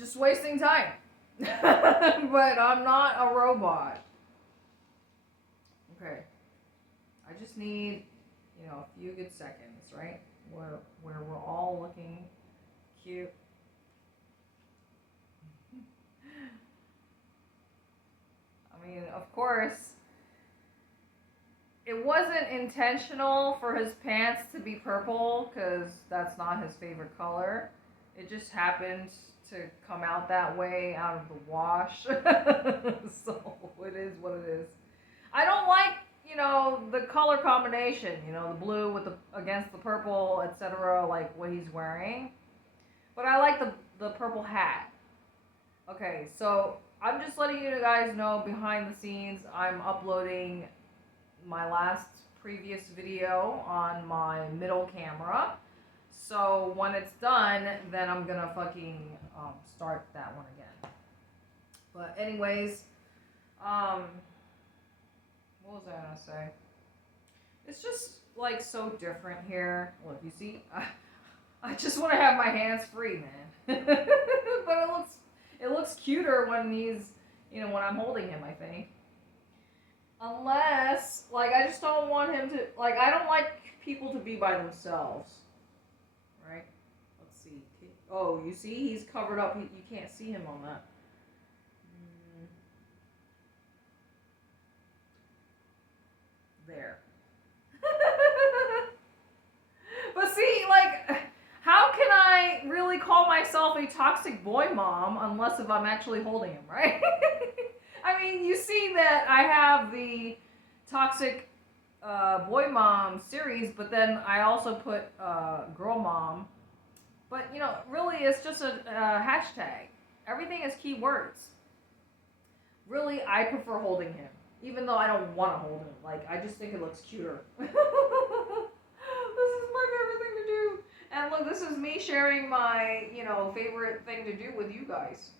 just wasting time. But I'm not a robot. Okay. I just need, a few good seconds, right? Where we're all looking cute. I mean, of course, it wasn't intentional for his pants to be purple because that's not his favorite color. It just happened to come out that way out of the wash. So it is what it is. I don't like, the color combination, the blue with the against the purple, etc., like what he's wearing. But I like the purple hat. Okay, so I'm just letting you guys know behind the scenes I'm uploading my last previous video on my middle camera. So when it's done, then I'm gonna fucking start that one again. But anyways, what was I gonna say? It's just like so different here. Look, you see, I just want to have my hands free, man. But it looks cuter when he's, when I'm holding him, I think. Unless, like, I just don't want him to, like, I don't like people to be by themselves. Right? Let's see. Oh, you see? He's covered up. You can't see him on that. There. But see, like, how can I really call myself a toxic boy mom unless if I'm actually holding him, right? I mean, you see that I have the toxic boy mom series, but then I also put girl mom. But, really it's just a hashtag. Everything is keywords. Really, I prefer holding him. Even though I don't want to hold him. Like, I just think it looks cuter. This is my favorite thing to do. And look, this is me sharing my, favorite thing to do with you guys.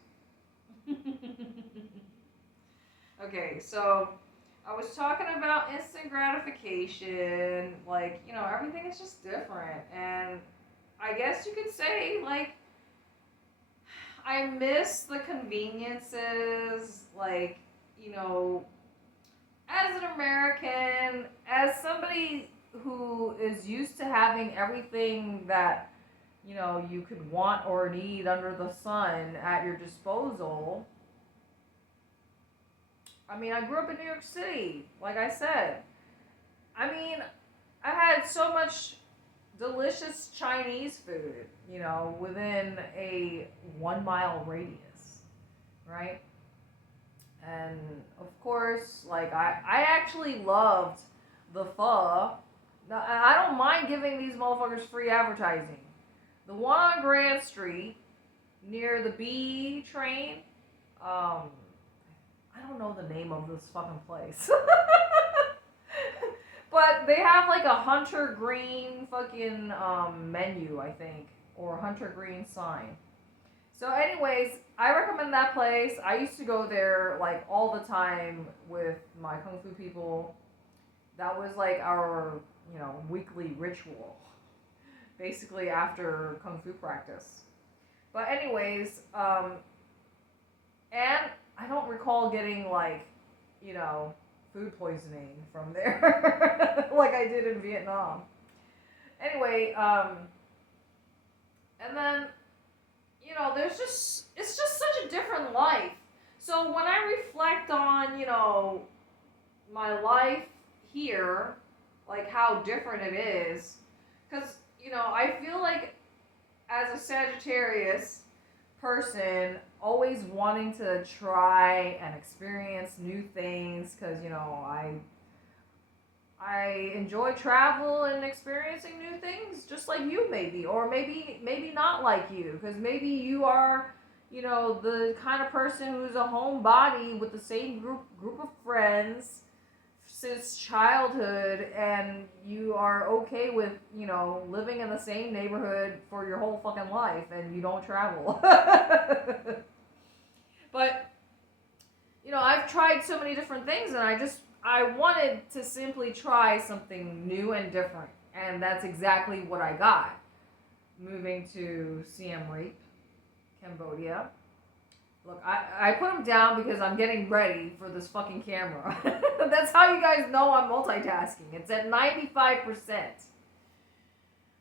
Okay, so I was talking about instant gratification. Like, everything is just different. And I guess you could say, like, I miss the conveniences. Like, as an American, as somebody who is used to having everything that, you could want or need under the sun at your disposal. I mean, I grew up in New York City, like I said. I mean, I had so much delicious Chinese food, within a 1 mile radius, right? And of course, like, I actually loved the pho. Now, I don't mind giving these motherfuckers free advertising. The one on Grand Street near the B train, I don't know the name of this fucking place. But they have like a hunter green fucking menu, I think, or hunter green sign. So anyways, I recommend that place. I used to go there like all the time with my Kung Fu people. That was like our, weekly ritual. Basically after Kung Fu practice. But anyways, and I don't recall getting like, food poisoning from there like I did in Vietnam. Anyway, and then, it's just such a different life. So when I reflect on, my life here, like how different it is, because, I feel like as a Sagittarius person, always wanting to try and experience new things, because, I enjoy travel and experiencing new things, just like you maybe, or maybe not like you, because maybe you are, the kind of person who's a homebody with the same group of friends since childhood, and you are okay with, living in the same neighborhood for your whole fucking life, and you don't travel. But, I've tried so many different things, and I wanted to simply try something new and different. And that's exactly what I got. Moving to Siem Reap, Cambodia. Look, I put them down because I'm getting ready for this fucking camera. That's how you guys know I'm multitasking. It's at 95%.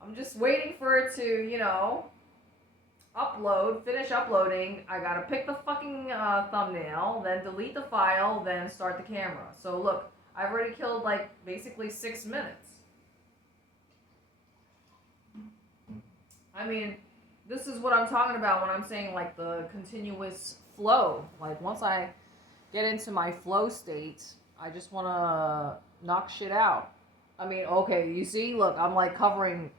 I'm just waiting for it to, finish uploading. I gotta pick the fucking thumbnail, then delete the file, then start the camera. So look, I've already killed like basically 6 minutes. I mean, this is what I'm talking about when I'm saying like the continuous flow. Like once I get into my flow state, I just want to knock shit out. I mean, okay, you see, look, I'm like covering,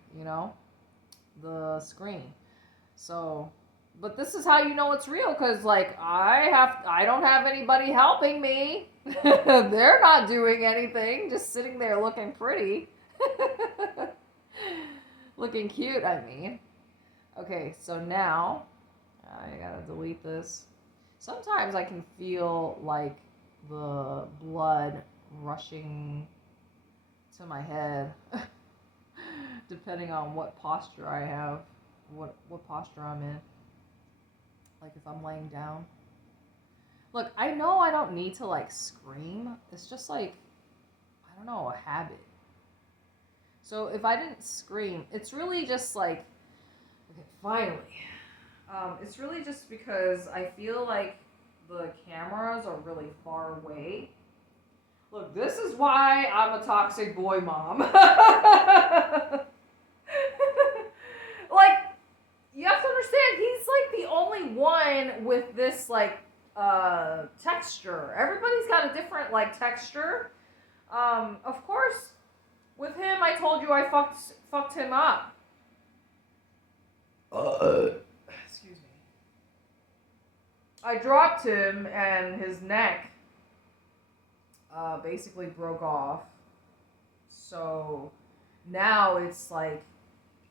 the screen. So, but this is how you know it's real, because like I don't have anybody helping me. They're not doing anything, just sitting there looking pretty. Looking cute, I mean. Okay, so now I gotta delete this. Sometimes I can feel like the blood rushing to my head, depending on what posture I have, what posture I'm in. Like if I'm laying down. Look, I know I don't need to like scream. It's just like, I don't know, a habit. So if I didn't scream, it's really just like, okay, finally. It's really just because I feel like the cameras are really far away. Look, this is why I'm a toxic boy mom. Like, you have to understand, he's like the only one with this like texture. Everybody's got a different like texture. Of course, with him, I told you I fucked him up. Excuse me. I dropped him and his neck basically broke off. So now it's like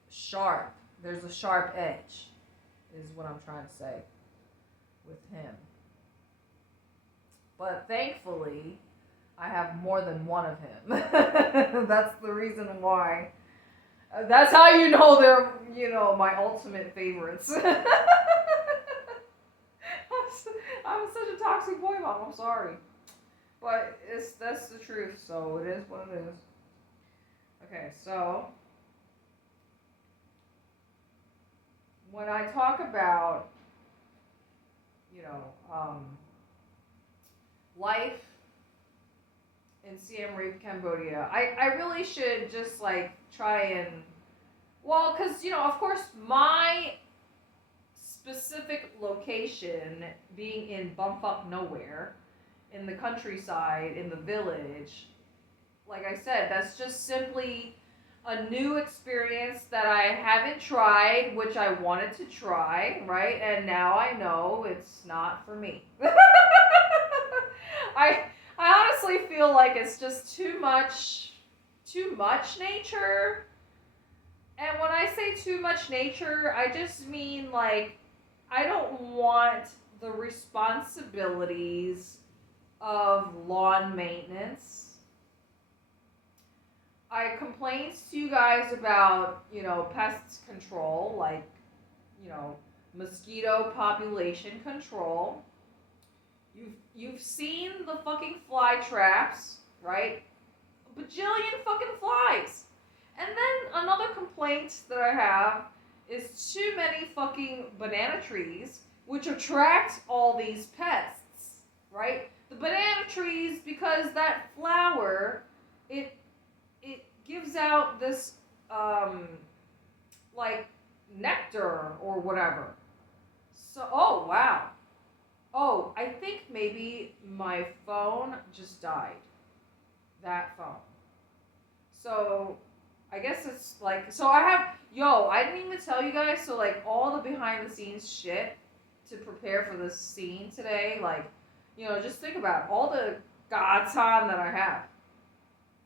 sharp. There's a sharp edge, is what I'm trying to say with him. But thankfully, I have more than one of him. That's the reason why. That's how you know they're, my ultimate favorites. I'm such a toxic boy mom. I'm sorry, but that's the truth. So it is what it is. Okay, so when I talk about, life in Siem Reap, Cambodia, I really should just like try and, well, because, of course, my specific location being in bumfuck nowhere, in the countryside, in the village, like I said, that's just simply a new experience that I haven't tried, which I wanted to try, right? And now I know it's not for me. I honestly feel like it's just too much nature. And when I say too much nature, I just mean like I don't want the responsibilities of lawn maintenance. I complained to you guys about, pest control, like, mosquito population control. You've seen the fucking fly traps, right? A bajillion fucking flies. And then another complaint that I have is too many fucking banana trees, which attract all these pests, right? The banana trees, because that flower, it gives out this, like, nectar or whatever. So, oh, wow. Oh, I think maybe my phone just died. That phone. So, I guess it's like, so I didn't even tell you guys, so like all the behind the scenes shit to prepare for this scene today, like, just think about all the god time that I have.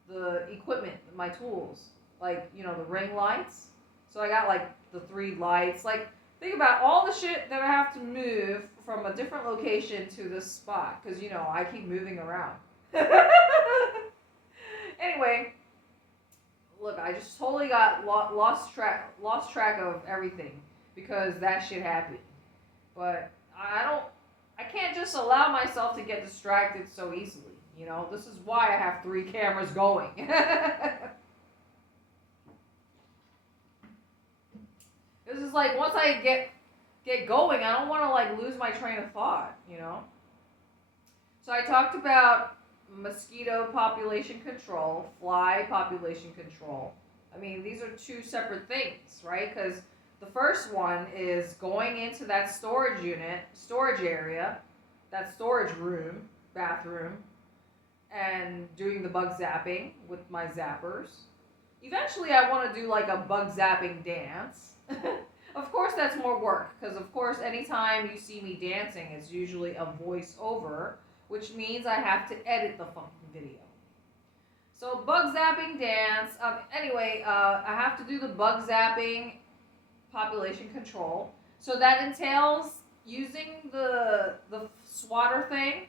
The equipment, my tools, like, the ring lights. So I got like the 3 lights, like, think about all the shit that I have to move from a different location to this spot, because, I keep moving around. Anyway, look, I just totally got lost track of everything because that shit happened. But I don't, just allow myself to get distracted so easily. You know, this is why I have 3 cameras going. This is like, once I get going, I don't want to like lose my train of thought, you know? So I talked about mosquito population control, fly population control. I mean, these are 2 separate things, right? Because the first one is going into that storage unit, storage area, that storage room, bathroom, and doing the bug zapping with my zappers. Eventually, I want to do like a bug zapping dance. Of course, that's more work, because of course, anytime you see me dancing, it's usually a voiceover, which means I have to edit the fucking video. So, bug zapping dance. Anyway, I have to do the bug zapping population control. So that entails using the swatter thing,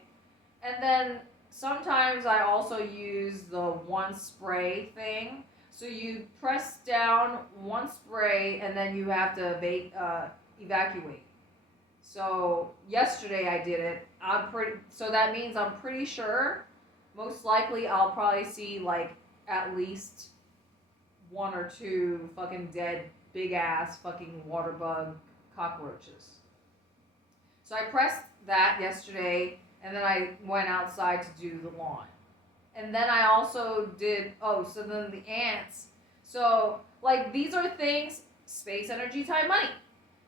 and then sometimes I also use the 1 spray thing. So you press down 1 spray, and then you have to evacuate. So yesterday I did it. So that means I'm pretty sure, most likely I'll probably see like at least 1 or 2 fucking dead big ass fucking water bug cockroaches. So I pressed that yesterday, and then I went outside to do the lawn. And then I also did, so then the ants. So, like, these are things, space, energy, time, money.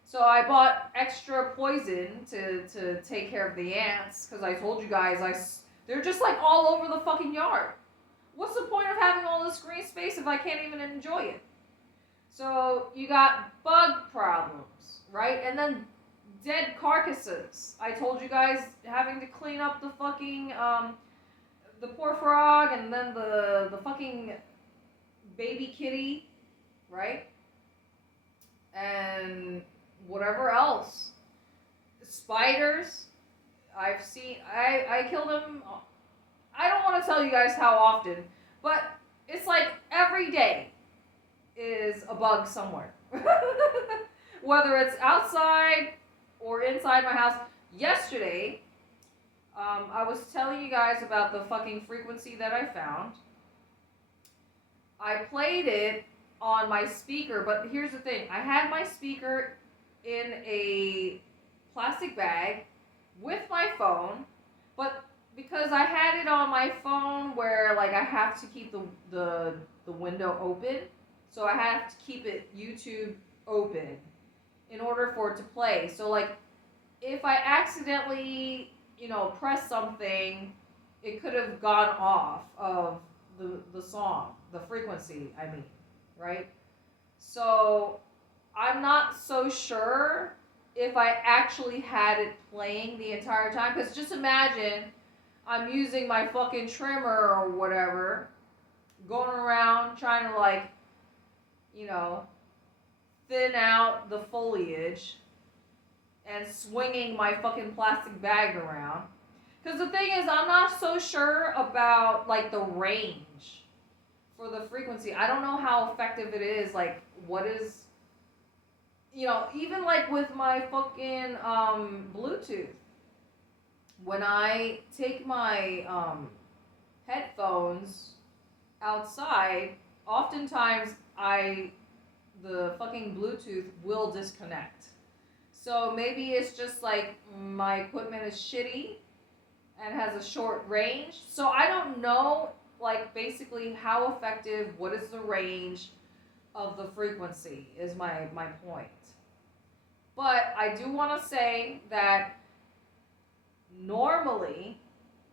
So I bought extra poison to take care of the ants, because I told you guys, they're just, like, all over the fucking yard. What's the point of having all this green space if I can't even enjoy it? So, you got bug problems, right? And then dead carcasses. I told you guys having to clean up the fucking, the poor frog, and then the fucking baby kitty, right? And whatever else. Spiders, I've seen, I kill them. I don't want to tell you guys how often, but it's like every day is a bug somewhere. Whether it's outside or inside my house. Yesterday, I was telling you guys about the fucking frequency that I found. I played it on my speaker, but here's the thing. I had my speaker in a plastic bag with my phone, but because I had it on my phone where like I have to keep the window open, so I have to keep it YouTube open in order for it to play. So like if I accidentally, press something, it could have gone off of the song, the frequency, I mean, right? So I'm not so sure if I actually had it playing the entire time, because just imagine I'm using my fucking trimmer or whatever, going around trying to like, thin out the foliage and swinging my fucking plastic bag around. Because the thing is, I'm not so sure about like the range for the frequency. I don't know how effective it is. Like, what is, even like with my fucking Bluetooth, when I take my headphones outside, oftentimes the fucking Bluetooth will disconnect. So maybe it's just like my equipment is shitty and has a short range. So I don't know, like, basically how effective, what is the range of the frequency is my point. But I do want to say that normally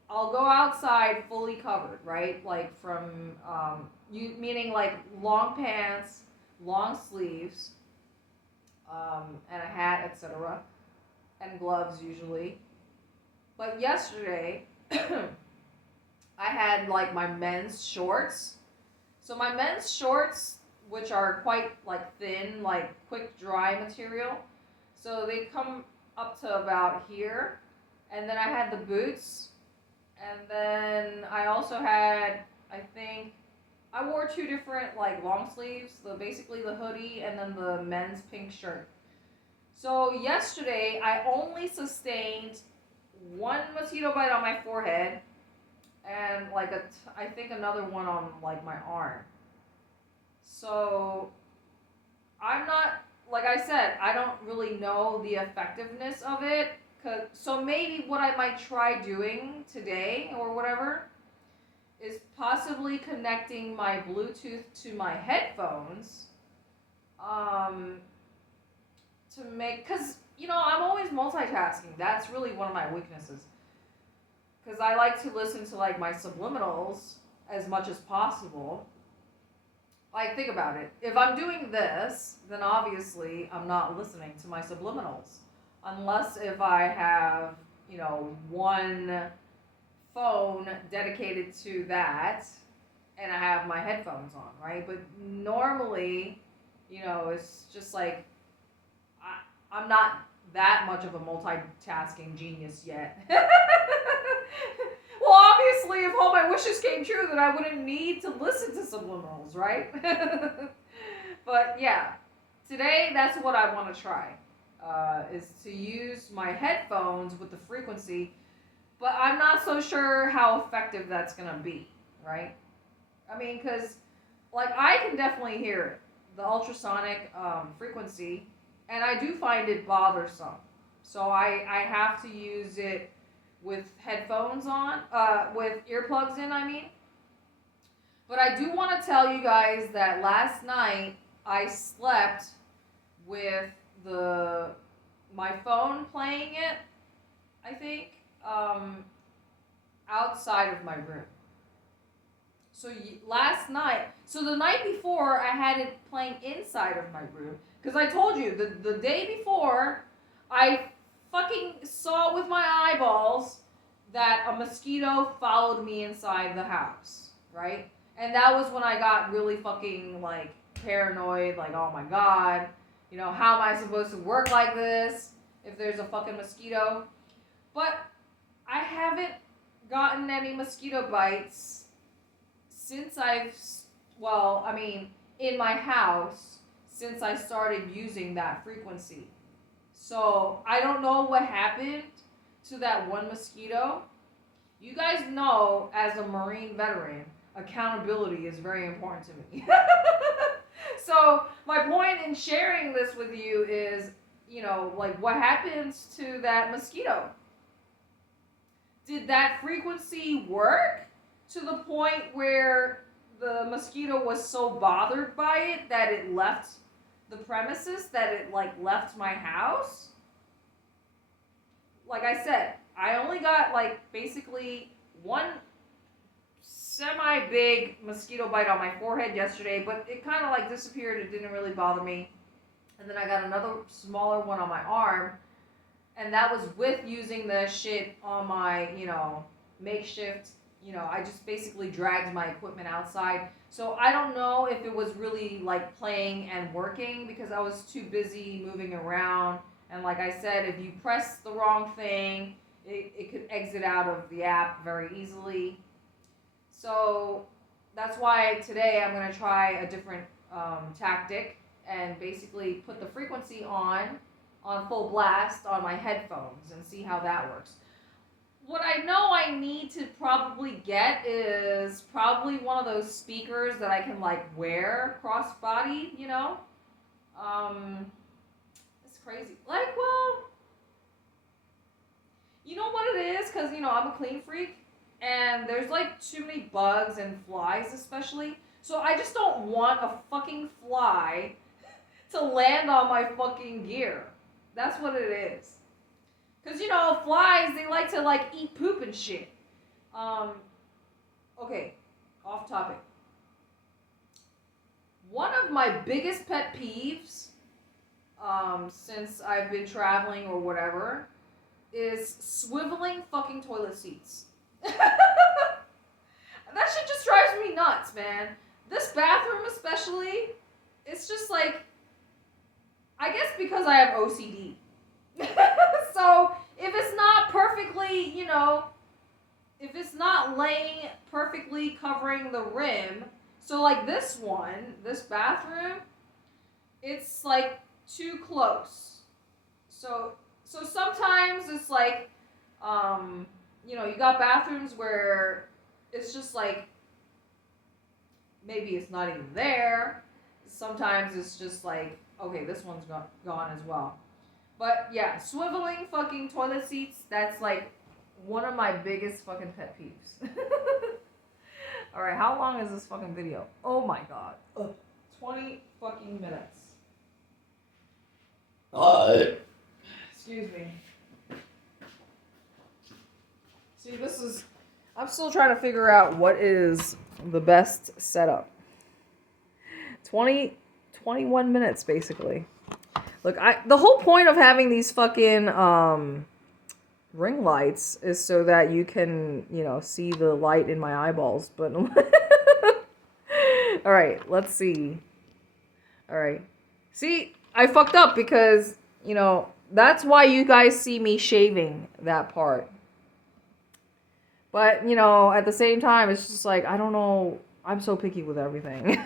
I'll go outside fully covered, right? Like from, meaning like long pants, long sleeves, and a hat, etc., and gloves usually. But yesterday, I had like my men's shorts. So my men's shorts, which are quite like thin, like quick dry material, so they come up to about here. And then I had the boots, and then I also had, I wore 2 different like long sleeves, basically the hoodie and then the men's pink shirt. So yesterday I only sustained one mosquito bite on my forehead, and like I think another one on like my arm. So I'm not, like I said, I don't really know the effectiveness of it. So maybe what I might try doing today or whatever is possibly connecting my Bluetooth to my headphones, um, to make, because, I'm always multitasking. That's really one of my weaknesses. Because I like to listen to, like, my subliminals as much as possible. Like, think about it. If I'm doing this, then obviously I'm not listening to my subliminals. Unless if I have, one phone dedicated to that and I have my headphones on, right? But normally, it's just like I'm not that much of a multitasking genius yet. Well, obviously, if all my wishes came true, then I wouldn't need to listen to subliminals, right? But yeah, today that's what I want to try, is to use my headphones with the frequency, but I'm not so sure how effective that's going to be, right? I mean, because, like, I can definitely hear it, the ultrasonic frequency, and I do find it bothersome. So I have to use it with headphones on, with earplugs in, I mean. But I do want to tell you guys that last night I slept with my phone playing it, I think, outside of my room. So so the night before I had it playing inside of my room, because I told you, the day before, I fucking saw with my eyeballs that a mosquito followed me inside the house, right? And that was when I got really fucking, like, paranoid, like, oh my god, how am I supposed to work like this if there's a fucking mosquito? But I haven't gotten any mosquito bites since in my house, since I started using that frequency. So I don't know what happened to that one mosquito. You guys know, as a Marine veteran, accountability is very important to me. So my point in sharing this with you is, like, what happens to that mosquito? Did that frequency work to the point where the mosquito was so bothered by it that it left the premises, that it, like, left my house? Like I said, I only got, like, basically one semi-big mosquito bite on my forehead yesterday, but it kind of, like, disappeared. It didn't really bother me. And then I got another smaller one on my arm, and that was with using the shit on my, makeshift, I just basically dragged my equipment outside. So I don't know if it was really, like, playing and working, because I was too busy moving around. And like I said, if you press the wrong thing, it could exit out of the app very easily. So that's why today I'm going to try a different tactic and basically put the frequency on full blast on my headphones and see how that works. What I know I need to probably get is probably one of those speakers that I can, like, wear crossbody, It's crazy. Like, well, you know what it is? Because, I'm a clean freak, and there's, like, too many bugs and flies especially. So I just don't want a fucking fly to land on my fucking gear. That's what it is. Because, flies, they like to, like, eat poop and shit. Okay, off topic. One of my biggest pet peeves, since I've been traveling or whatever, is swiveling fucking toilet seats. That shit just drives me nuts, man. This bathroom especially, it's just like, I guess because I have OCD. So if it's not perfectly, if it's not laying perfectly covering the rim, so like this bathroom, it's like too close. So sometimes it's like, You know, you got bathrooms where it's just like maybe it's not even there. Sometimes it's just like, okay, this one's gone as well. But yeah, swiveling fucking toilet seats, that's like one of my biggest fucking pet peeves. Alright, how long is this fucking video? Oh my god. Ugh, 20 fucking minutes. Excuse me. See, this is... I'm still trying to figure out what is the best setup. 21 minutes, basically. Look, the whole point of having these fucking ring lights is so that you can, you know, see the light in my eyeballs. But all right, let's see. All right, see, I fucked up because, you know, that's why you guys see me shaving that part. But, you know, at the same time, it's just like, I don't know. I'm so picky with everything.